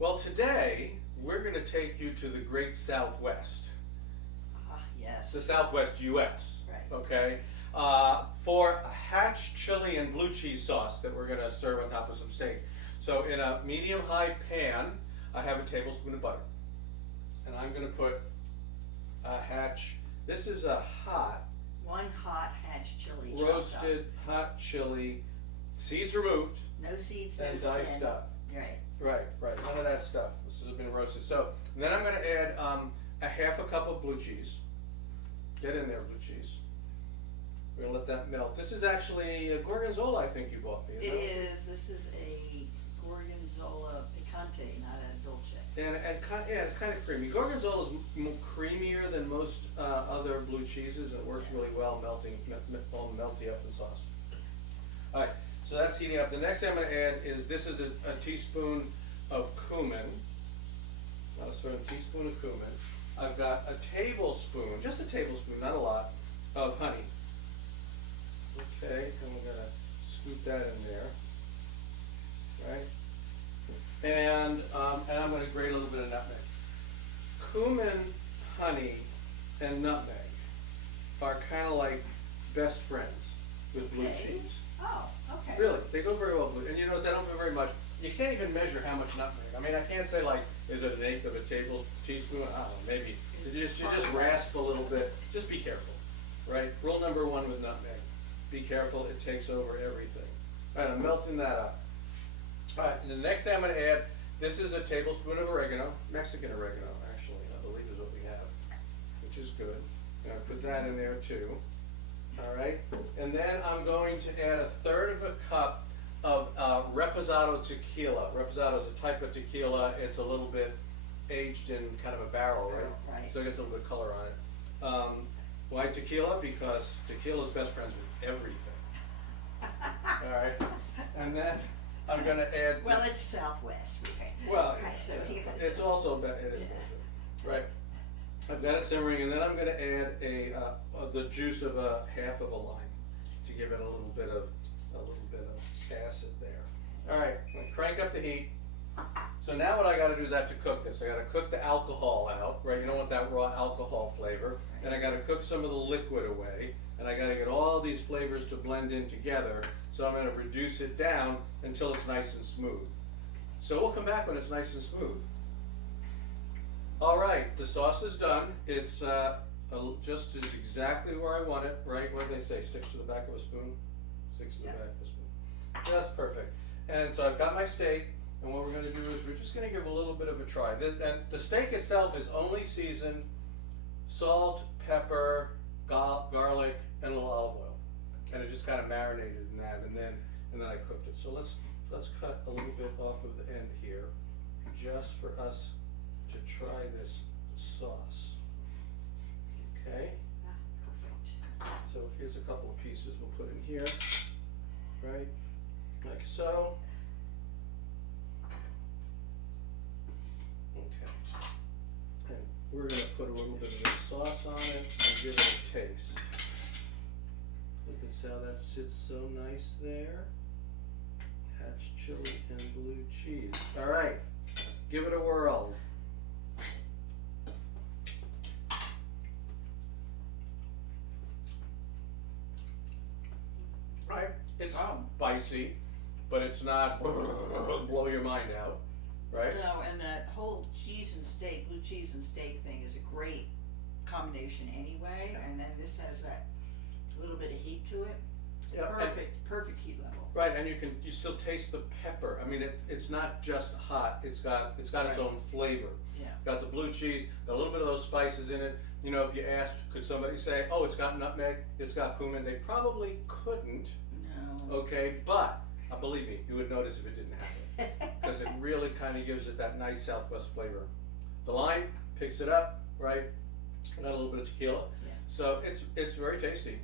Well, today we're going to take you to the great Southwest, Ah, yes. the Southwest U.S. Right. Okay, for a hatch chili and blue cheese sauce that we're going to serve on top of some steak. So in a medium-high pan, I have a tablespoon of butter, and I'm going to put a hatch. This is a hot, One hot hatch chili. chopped up. roasted hot chili, seeds removed No seeds, no and skin. diced up. Right. Right, none of that stuff. This has been roasted. So then I'm going to add a half a cup of blue cheese. Get in there, blue cheese. We're going to let that melt. This is actually a gorgonzola, I think you bought me. It is. This is a gorgonzola picante, not a dolce. And yeah, it's kind of creamy. Gorgonzola is creamier than most other blue cheeses, and it works really well melting melty up the sauce. All right, so that's heating up. The next thing I'm going to add is this is a teaspoon of cumin. I'll serve a teaspoon of cumin. I've got a tablespoon, just a tablespoon, not a lot, of honey. Okay, and we're going to scoop that in there, right? And I'm going to grate a little bit of nutmeg. Cumin, honey, and nutmeg are kind of like best friends with blue Okay. cheese. Oh, okay. Really, they go very well with blue. And you notice I don't do very much. You can't even measure how much nutmeg. I mean, I can't say like, is it an eighth of a teaspoon? I don't know, maybe. You just rasp a little bit. Just be careful, right? Rule number one with nutmeg. Be careful, it takes over everything. All right, I'm melting that up. All right, and the next thing I'm going to add, this is a tablespoon of oregano, Mexican oregano, actually, I believe is what we have, which is good. I'm going to put that in there too. All right, and then I'm going to add a third of a cup of reposado tequila. Reposado is a type of tequila. It's a little bit aged in kind of a barrel, right? Right. So it gets a little bit of color on it. Why tequila? Because tequila is best friends with everything. All right, and then I'm going to add. Well, it's Southwest. Okay. Well, Right, so yeah, here it's also it is right. I've got it simmering, and then I'm going to add the juice of a half of a lime to give it a little bit of acid there. All right, I'm going to crank up the heat. So now what I got to do is I have to cook this. I got to cook the alcohol out, right? You don't want that raw alcohol flavor, and I got to cook some of the liquid away, and I got to get all these flavors to blend in together. So I'm going to reduce it down until it's nice and smooth. So we'll come back when it's nice and smooth. All right, the sauce is done. It's just is exactly where I want it, right? What do they say? Sticks to the back of a spoon? Sticks to the back of a spoon. So that's perfect. And so I've got my steak, and what we're going to do is we're just going to give a little bit of a try. The steak itself is only seasoned salt, pepper, garlic, and a little olive oil. And it just kind of marinated in that, and then I cooked it. So let's cut a little bit off of the end here, just for us to try this sauce. Okay. Ah, perfect. So here's a couple of pieces we'll put in here, right? Like so. Okay. And we're going to put a little bit of this sauce on it and give it a taste. Look at how that sits so nice there. Hatch chili and blue cheese. All right, give it a whirl. Right, it's spicy, but it's not blow your mind out, right? No, and that whole cheese and steak, blue cheese and steak thing is a great combination anyway, and then this has that little bit of heat to it. Yeah, Perfect heat level. Right, and you still taste the pepper. I mean, it's not just hot. It's got its own flavor. Yeah. Got the blue cheese, got a little bit of those spices in it. You know, if you asked, could somebody say, oh, it's got nutmeg, it's got cumin? They probably couldn't. No. Okay, but believe me, you would notice if it didn't have it, because it really kind of gives it that nice Southwest flavor. The lime picks it up, right? Got a little bit of tequila, Yeah. so it's very tasty.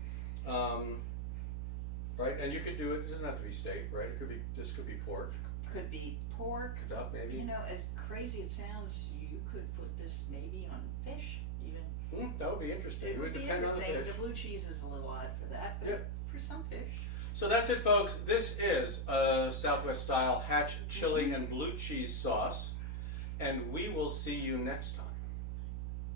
Right, and you could do it. It doesn't have to be steak, right? This could be pork. Could be pork. Cooked up, maybe. You know, as crazy it sounds, you could put this maybe on fish, even. That would be interesting. It would be depend interesting. on the The fish. blue cheese is a little odd for that, but Yeah. for some fish. So that's it, folks. This is a Southwest style hatch chili and blue cheese sauce. and we will see you next time.